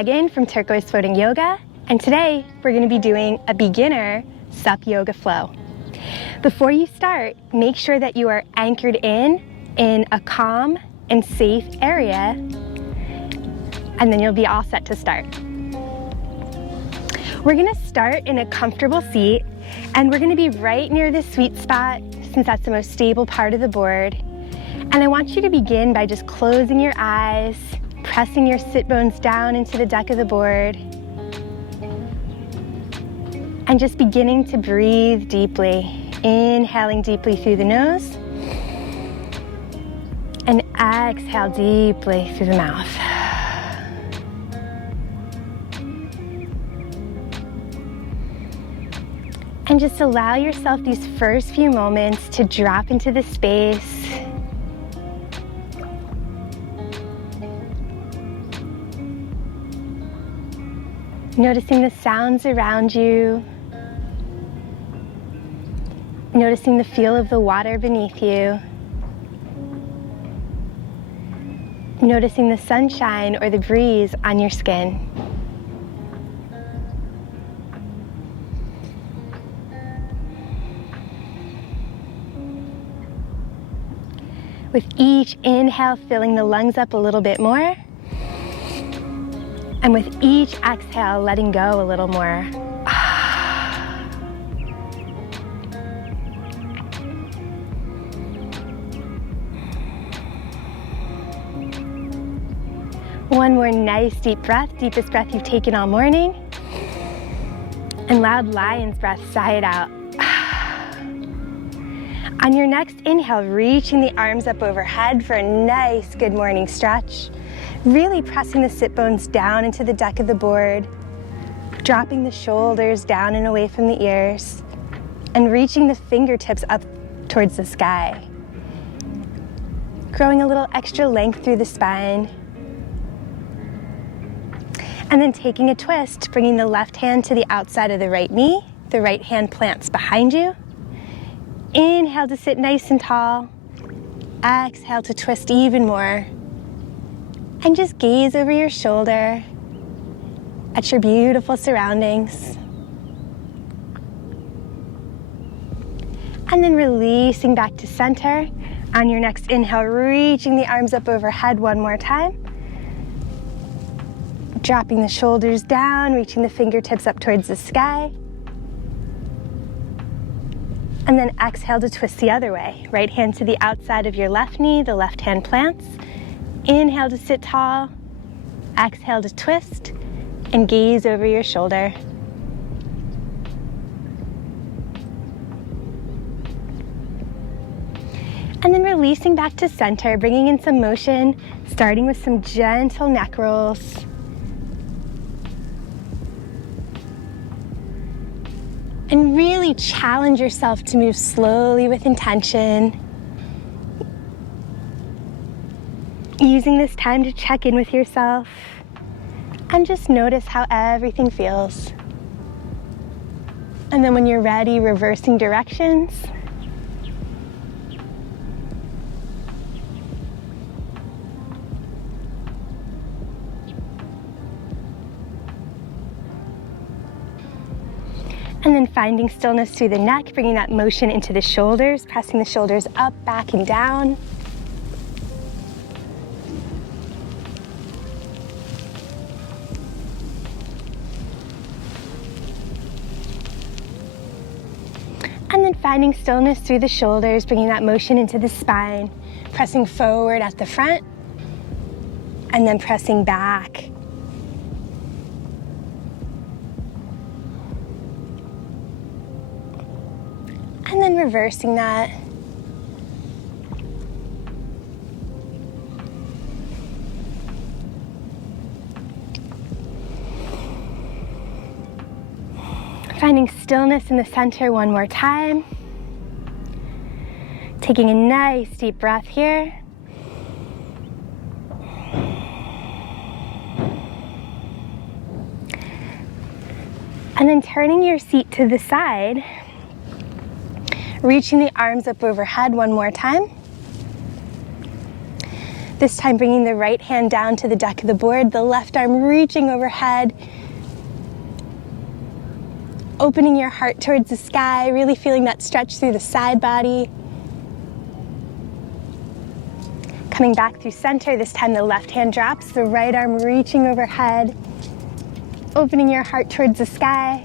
Meghan from Turquoise Floating Yoga, and today we're going to be doing a beginner SUP yoga flow. Before you start, make sure that you are anchored in a calm and safe area, and then you'll be all set to start. We're going to start in a comfortable seat, and we're going to be right near the sweet spot since that's the most stable part of the board. And I want you to begin by just closing your eyes, pressing your sit bones down into the deck of the board, and just beginning to breathe deeply. Inhaling deeply through the nose, and exhale deeply through the mouth. And just allow yourself these first few moments to drop into the space. Noticing the sounds around you. Noticing the feel of the water beneath you. Noticing the sunshine or the breeze on your skin. With each inhale, filling the lungs up a little bit more. And with each exhale, letting go a little more. One more nice deep breath, deepest breath you've taken all morning. And loud lion's breath, sigh it out. On your next inhale, reaching the arms up overhead for a nice good morning stretch. Really pressing the sit bones down into the deck of the board, dropping the shoulders down and away from the ears, and reaching the fingertips up towards the sky. Growing a little extra length through the spine. And then taking a twist, bringing the left hand to the outside of the right knee, the right hand plants behind you. Inhale to sit nice and tall. Exhale to twist even more. And just gaze over your shoulder at your beautiful surroundings. And then releasing back to center. On your next inhale, reaching the arms up overhead one more time. Dropping the shoulders down, reaching the fingertips up towards the sky. And then exhale to twist the other way. Right hand to the outside of your left knee, the left hand plants. Inhale to sit tall, exhale to twist, and gaze over your shoulder. And then releasing back to center, bringing in some motion, starting with some gentle neck rolls. And really challenge yourself to move slowly with intention. Using this time to check in with yourself and just notice how everything feels. And then when you're ready, reversing directions. And then finding stillness through the neck, bringing that motion into the shoulders, pressing the shoulders up, back, and down. And then finding stillness through the shoulders, bringing that motion into the spine, pressing forward at the front, and then pressing back. And then reversing that. Finding stillness in the center one more time. Taking a nice deep breath here. And then turning your seat to the side, reaching the arms up overhead one more time. This time bringing the right hand down to the deck of the board, the left arm reaching overhead, opening your heart towards the sky, really feeling that stretch through the side body. Coming back through center, this time the left hand drops, the right arm reaching overhead, opening your heart towards the sky.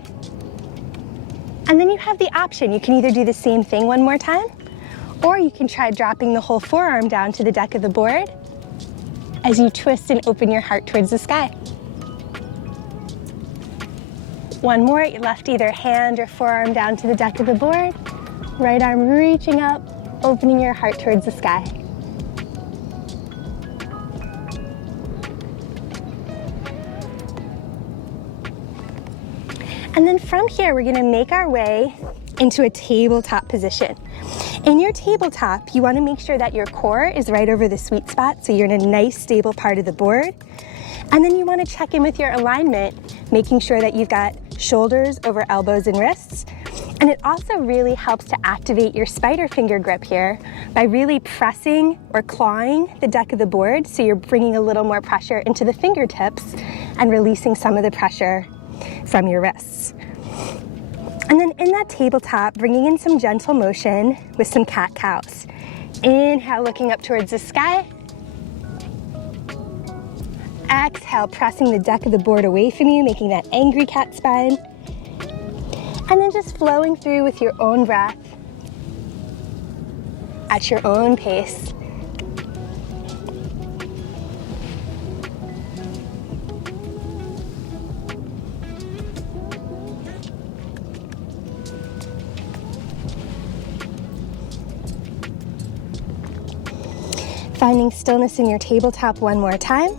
And then you have the option. You can either do the same thing one more time, or you can try dropping the whole forearm down to the deck of the board as you twist and open your heart towards the sky. One more, you left either hand or forearm down to the deck of the board, right arm reaching up, opening your heart towards the sky. And then from here, we're gonna make our way into a tabletop position. In your tabletop, you wanna make sure that your core is right over the sweet spot, so you're in a nice, stable part of the board. And then you wanna check in with your alignment, making sure that you've got shoulders over elbows and wrists. And it also really helps to activate your spider finger grip here by really pressing or clawing the deck of the board, so you're bringing a little more pressure into the fingertips and releasing some of the pressure from your wrists. And then in that tabletop, bringing in some gentle motion with some cat-cows. Inhale, looking up towards the sky. Exhale, pressing the deck of the board away from you, making that angry cat spine. And then just flowing through with your own breath at your own pace. Finding stillness in your tabletop one more time.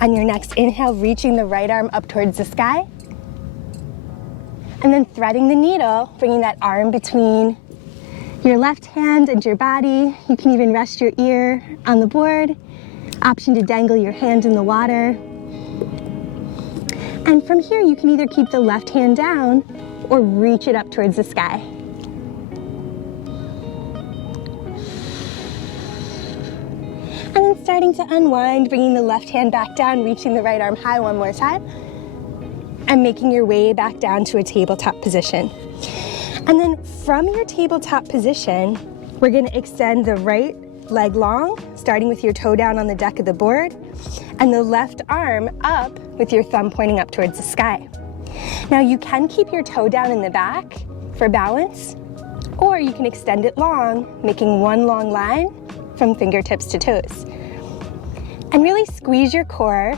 On your next inhale, reaching the right arm up towards the sky. And then threading the needle, bringing that arm between your left hand and your body. You can even rest your ear on the board. Option to dangle your hand in the water. And from here, you can either keep the left hand down or reach it up towards the sky. And then starting to unwind, bringing the left hand back down, reaching the right arm high one more time, and making your way back down to a tabletop position. And then from your tabletop position, we're gonna extend the right leg long, starting with your toe down on the deck of the board, and the left arm up with your thumb pointing up towards the sky. Now you can keep your toe down in the back for balance, or you can extend it long, making one long line from fingertips to toes. And really squeeze your core.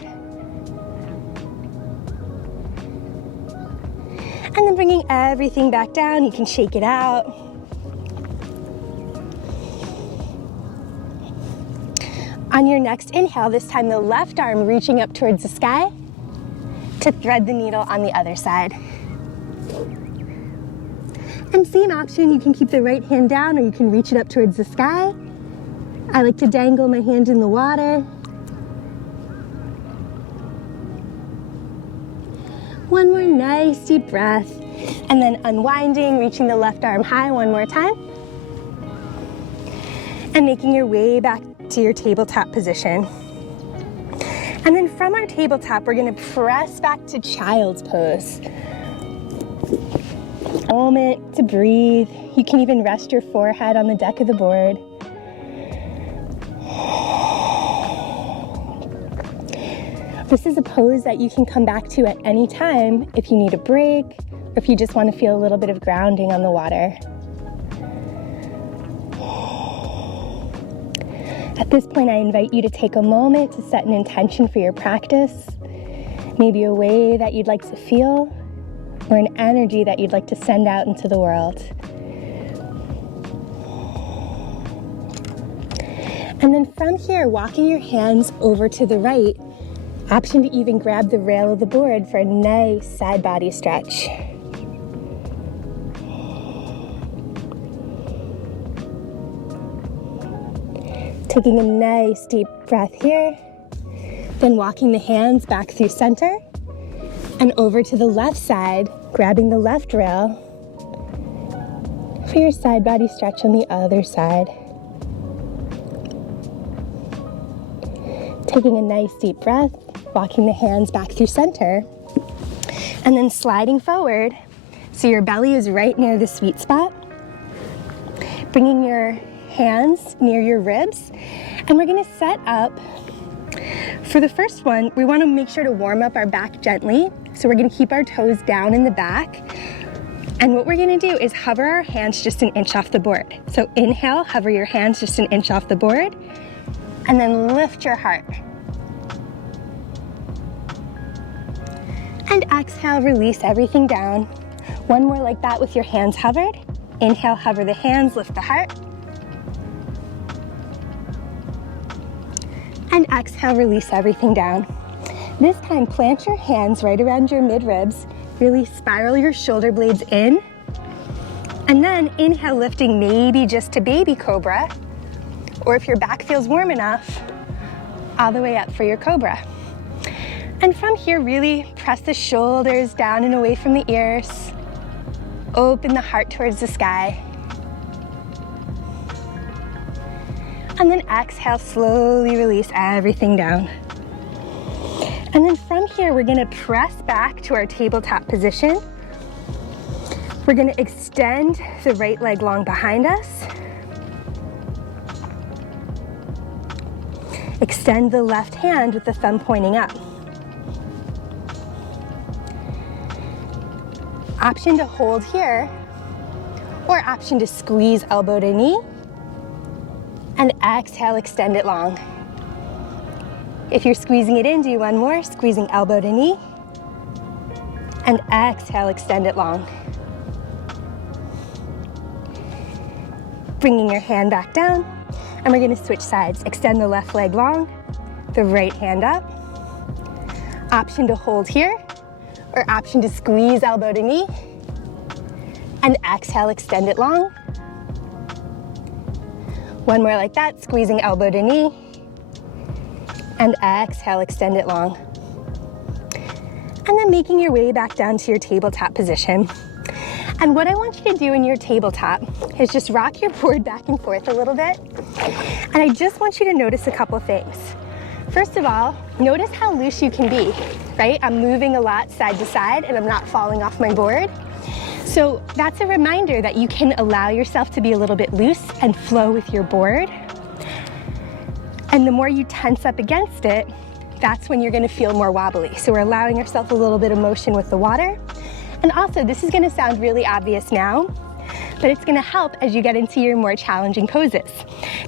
And then bringing everything back down, you can shake it out. On your next inhale, this time the left arm reaching up towards the sky to thread the needle on the other side. And same option, you can keep the right hand down or you can reach it up towards the sky. I like to dangle my hand in the water. One more nice deep breath, and then unwinding, reaching the left arm high one more time, and making your way back to your tabletop position. And then from our tabletop, we're gonna press back to child's pose. A moment to breathe. You can even rest your forehead on the deck of the board. This is a pose that you can come back to at any time if you need a break, or if you just want to feel a little bit of grounding on the water. At this point, I invite you to take a moment to set an intention for your practice, maybe a way that you'd like to feel, or an energy that you'd like to send out into the world. And then from here, walking your hands over to the right, option to even grab the rail of the board for a nice side body stretch. Taking a nice deep breath here, then walking the hands back through center and over to the left side, grabbing the left rail for your side body stretch on the other side. Taking a nice deep breath, walking the hands back through center, and then sliding forward so your belly is right near the sweet spot. Bringing your hands near your ribs, and we're gonna set up. For the first one, we wanna make sure to warm up our back gently. So we're gonna keep our toes down in the back. And what we're gonna do is hover our hands just an inch off the board. So inhale, hover your hands just an inch off the board, and then lift your heart. And exhale, release everything down. One more like that with your hands hovered. Inhale, hover the hands, lift the heart. And exhale, release everything down. This time, plant your hands right around your mid-ribs. Really spiral your shoulder blades in. And then inhale, lifting maybe just to baby cobra. Or if your back feels warm enough, all the way up for your cobra. And from here, really press the shoulders down and away from the ears. Open the heart towards the sky. And then exhale, slowly release everything down. And then from here, we're gonna press back to our tabletop position. We're gonna extend the right leg long behind us. Extend the left hand with the thumb pointing up. Option to hold here, or option to squeeze elbow to knee. And exhale, extend it long. If you're squeezing it in, do one more, squeezing elbow to knee. And exhale, extend it long. Bringing your hand back down, and we're gonna switch sides. Extend the left leg long, the right hand up. Option to hold here, or option to squeeze elbow to knee. And exhale, extend it long. One more like that, squeezing elbow to knee. And exhale, extend it long. And then making your way back down to your tabletop position. And what I want you to do in your tabletop is just rock your board back and forth a little bit. And I just want you to notice a couple things. First of all, notice how loose you can be, right? I'm moving a lot side to side and I'm not falling off my board. So that's a reminder that you can allow yourself to be a little bit loose and flow with your board. And the more you tense up against it, that's when you're gonna feel more wobbly. So we're allowing ourselves a little bit of motion with the water. And also, this is gonna sound really obvious now, but it's gonna help as you get into your more challenging poses.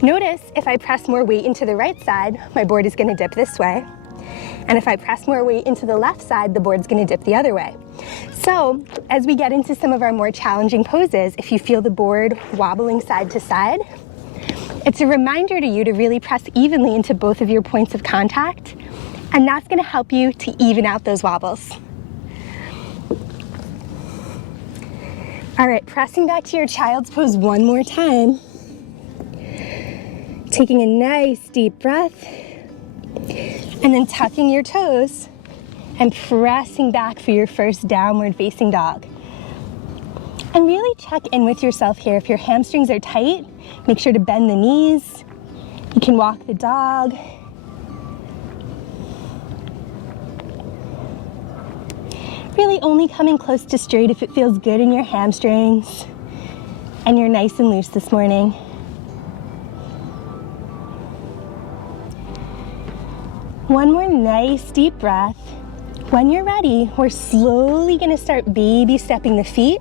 Notice if I press more weight into the right side, my board is gonna dip this way. And if I press more weight into the left side, the board's gonna dip the other way. So as we get into some of our more challenging poses, if you feel the board wobbling side to side, it's a reminder to you to really press evenly into both of your points of contact, and that's gonna help you to even out those wobbles. All right, pressing back to your child's pose one more time. Taking a nice deep breath, and then tucking your toes and pressing back for your first downward facing dog. And really check in with yourself here. If your hamstrings are tight, make sure to bend the knees. You can walk the dog. Really only coming close to straight if it feels good in your hamstrings and you're nice and loose this morning. One more nice deep breath. When you're ready, we're slowly gonna start baby stepping the feet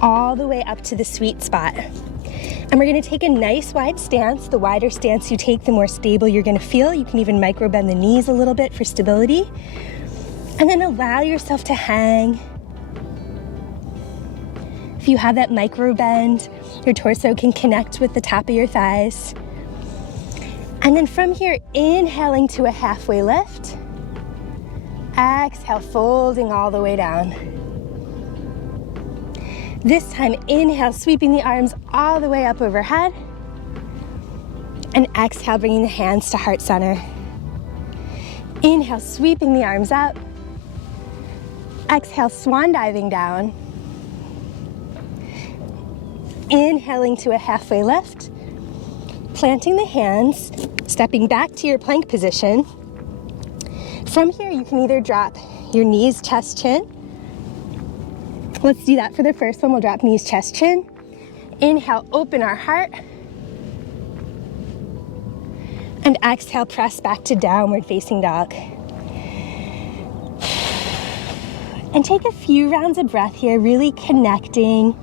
all the way up to the sweet spot. And we're gonna take a nice wide stance. The wider stance you take, the more stable you're gonna feel. You can even micro bend the knees a little bit for stability. And then allow yourself to hang. If you have that micro bend, your torso can connect with the top of your thighs. And then from here, inhaling to a halfway lift. Exhale, folding all the way down. This time, inhale, sweeping the arms all the way up overhead. And exhale, bringing the hands to heart center. Inhale, sweeping the arms up. Exhale, swan diving down. Inhaling to a halfway lift. planting the hands, stepping back to your plank position. From here, you can either drop your knees, chest, chin. Let's do that for the first one. We'll drop knees, chest, chin. Inhale, open our heart. And exhale, press back to downward facing dog. And take a few rounds of breath here, really connecting.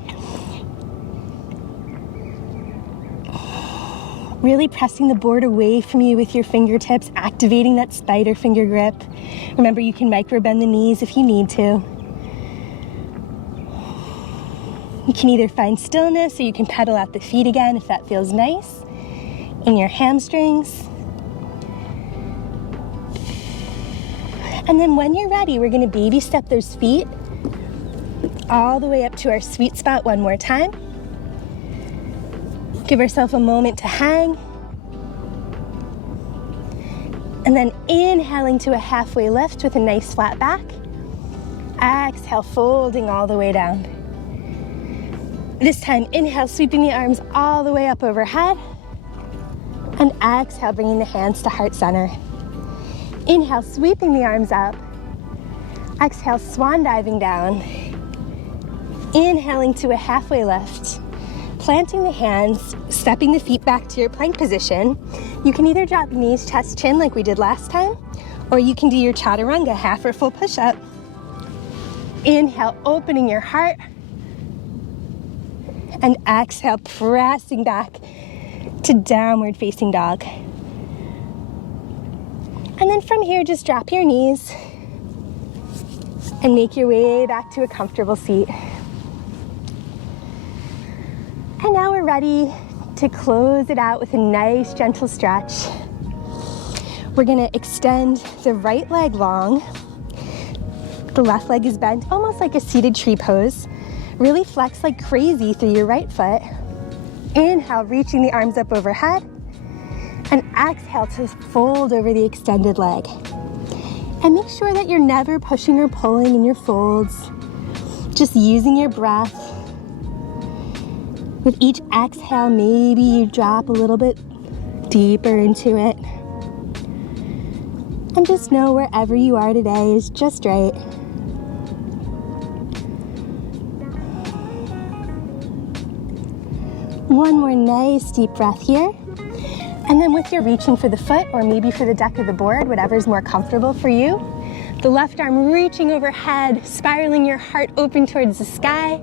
Really pressing the board away from you with your fingertips, activating that spider finger grip. Remember, you can micro bend the knees if you need to. You can either find stillness or you can pedal out the feet again if that feels nice in your hamstrings. And then when you're ready, we're going to baby step those feet all the way up to our sweet spot one more time. Give ourselves a moment to hang. And then inhaling to a halfway lift with a nice flat back. Exhale, folding all the way down. This time, inhale, sweeping the arms all the way up overhead. And exhale, bringing the hands to heart center. Inhale, sweeping the arms up. Exhale, swan diving down. Inhaling to a halfway lift. Planting the hands, stepping the feet back to your plank position. You can either drop knees, chest, chin like we did last time, or you can do your chaturanga, half or full push-up. Inhale, opening your heart. And exhale, pressing back to downward facing dog. And then from here, just drop your knees and make your way back to a comfortable seat. And now we're ready to close it out with a nice gentle stretch. We're gonna extend the right leg long. The left leg is bent, almost like a seated tree pose. Really flex like crazy through your right foot. Inhale, reaching the arms up overhead. And exhale to fold over the extended leg. And make sure that you're never pushing or pulling in your folds. Just using your breath. With each exhale, maybe you drop a little bit deeper into it. And just know wherever you are today is just right. One more nice deep breath here. And then with your reaching for the foot or maybe for the deck of the board, whatever's more comfortable for you, the left arm reaching overhead, spiraling your heart open towards the sky.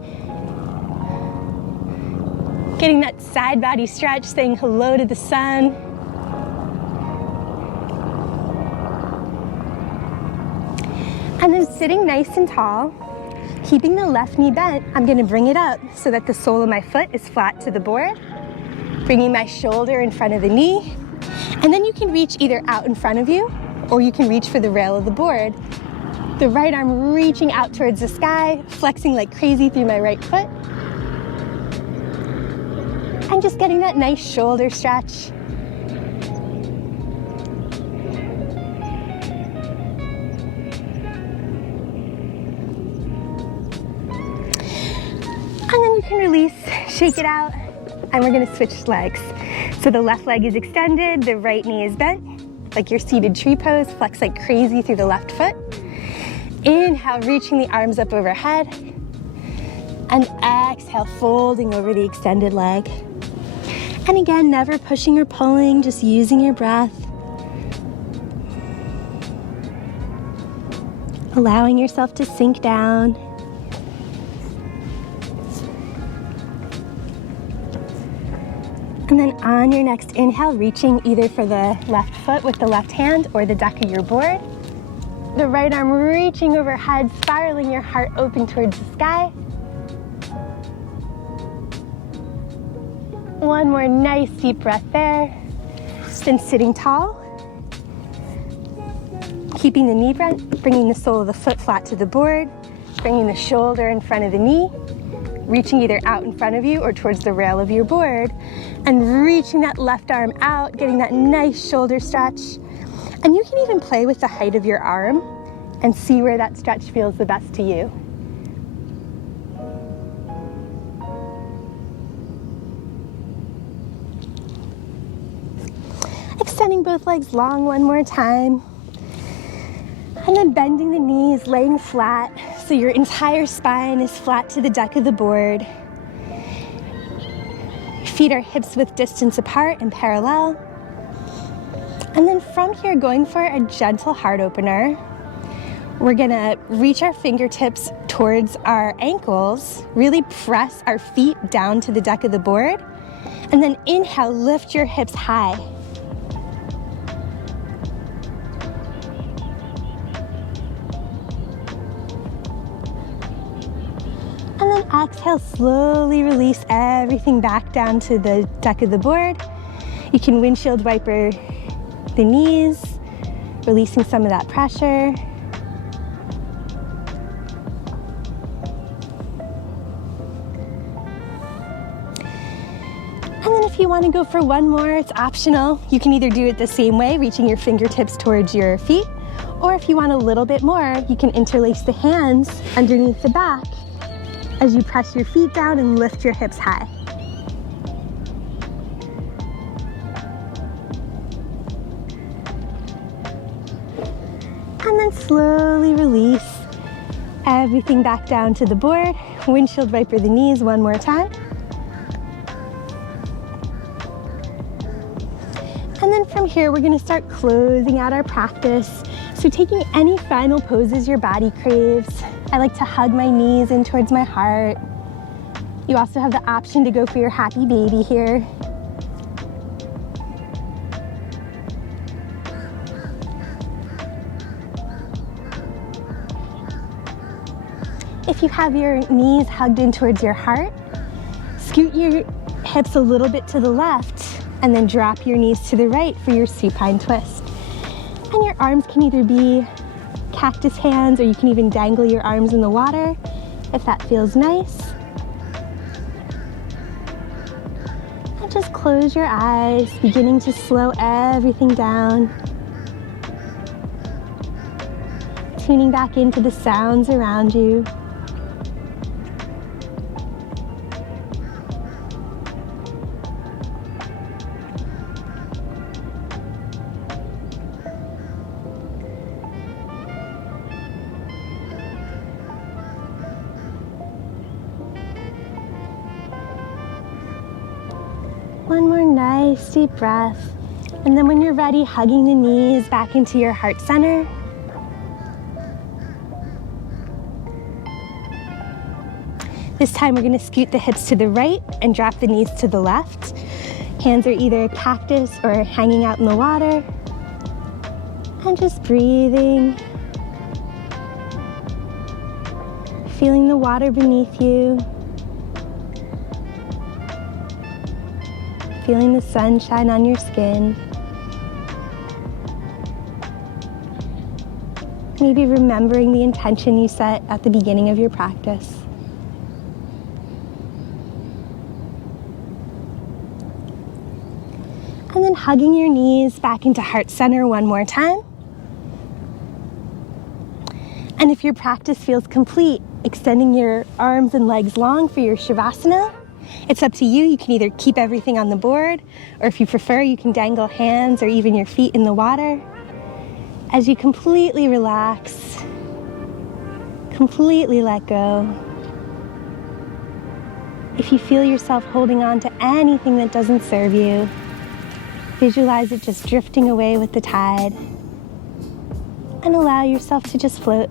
Getting that side body stretch, saying hello to the sun. And then sitting nice and tall, keeping the left knee bent, I'm gonna bring it up so that the sole of my foot is flat to the board. Bringing my shoulder in front of the knee. And then you can reach either out in front of you or you can reach for the rail of the board. The right arm reaching out towards the sky, flexing like crazy through my right foot. And just getting that nice shoulder stretch. And then you can release, shake it out, and we're gonna switch legs. So the left leg is extended, the right knee is bent, like your seated tree pose, flex like crazy through the left foot. Inhale, reaching the arms up overhead. And exhale, folding over the extended leg. And again, never pushing or pulling, just using your breath. Allowing yourself to sink down. And then on your next inhale, reaching either for the left foot with the left hand or the deck of your board. The right arm reaching overhead, spiraling your heart open towards the sky. One more nice deep breath there. Then sitting tall. Keeping the knee bent, bringing the sole of the foot flat to the board, bringing the shoulder in front of the knee, reaching either out in front of you or towards the rail of your board, and reaching that left arm out, getting that nice shoulder stretch. And you can even play with the height of your arm and see where that stretch feels the best to you. Extending both legs long one more time. And then bending the knees, laying flat so your entire spine is flat to the deck of the board. Feet are hips width distance apart and parallel. And then from here, going for a gentle heart opener. We're gonna reach our fingertips towards our ankles, really press our feet down to the deck of the board, and then inhale, lift your hips high. And then exhale, slowly release everything back down to the deck of the board. You can windshield wiper the knees, releasing some of that pressure. And then if you want to go for one more, it's optional. You can either do it the same way, reaching your fingertips towards your feet, or if you want a little bit more, you can interlace the hands underneath the back as you press your feet down and lift your hips high. And then slowly release everything back down to the board. Windshield wiper the knees one more time. And then from here, we're gonna start closing out our practice. So taking any final poses your body craves. I like to hug my knees in towards my heart. You also have the option to go for your happy baby here. If you have your knees hugged in towards your heart, scoot your hips a little bit to the left and then drop your knees to the right for your supine twist. And your arms can either be cactus hands or you can even dangle your arms in the water if that feels nice. And just close your eyes, beginning to slow everything down. Tuning back into the sounds around you. One more nice deep breath. And then when you're ready, hugging the knees back into your heart center. This time we're gonna scoot the hips to the right and drop the knees to the left. Hands are either cactus or hanging out in the water. And just breathing. Feeling the water beneath you. Feeling the sunshine on your skin. Maybe remembering the intention you set at the beginning of your practice. And then hugging your knees back into heart center one more time. And if your practice feels complete, extending your arms and legs long for your Shavasana. It's up to you. You can either keep everything on the board, or if you prefer, you can dangle hands or even your feet in the water. As you completely relax, completely let go. If you feel yourself holding on to anything that doesn't serve you, visualize it just drifting away with the tide, and allow yourself to just float.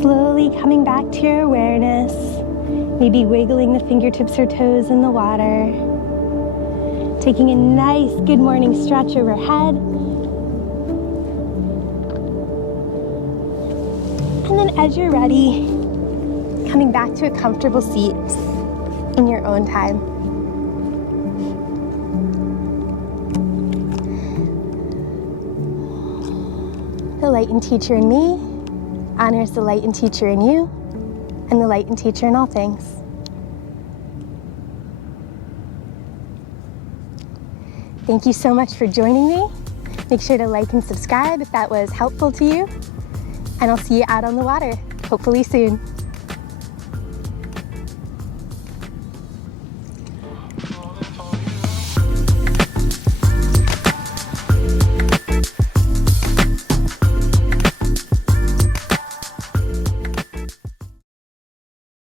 Slowly coming back to your awareness, maybe wiggling the fingertips or toes in the water. Taking a nice good morning stretch overhead. And then as you're ready, coming back to a comfortable seat in your own time. The light and teacher in me honors the light and teacher in you and the light and teacher in all things. Thank you so much for joining me. Make sure to like and subscribe if that was helpful to you. And I'll see you out on the water, hopefully soon.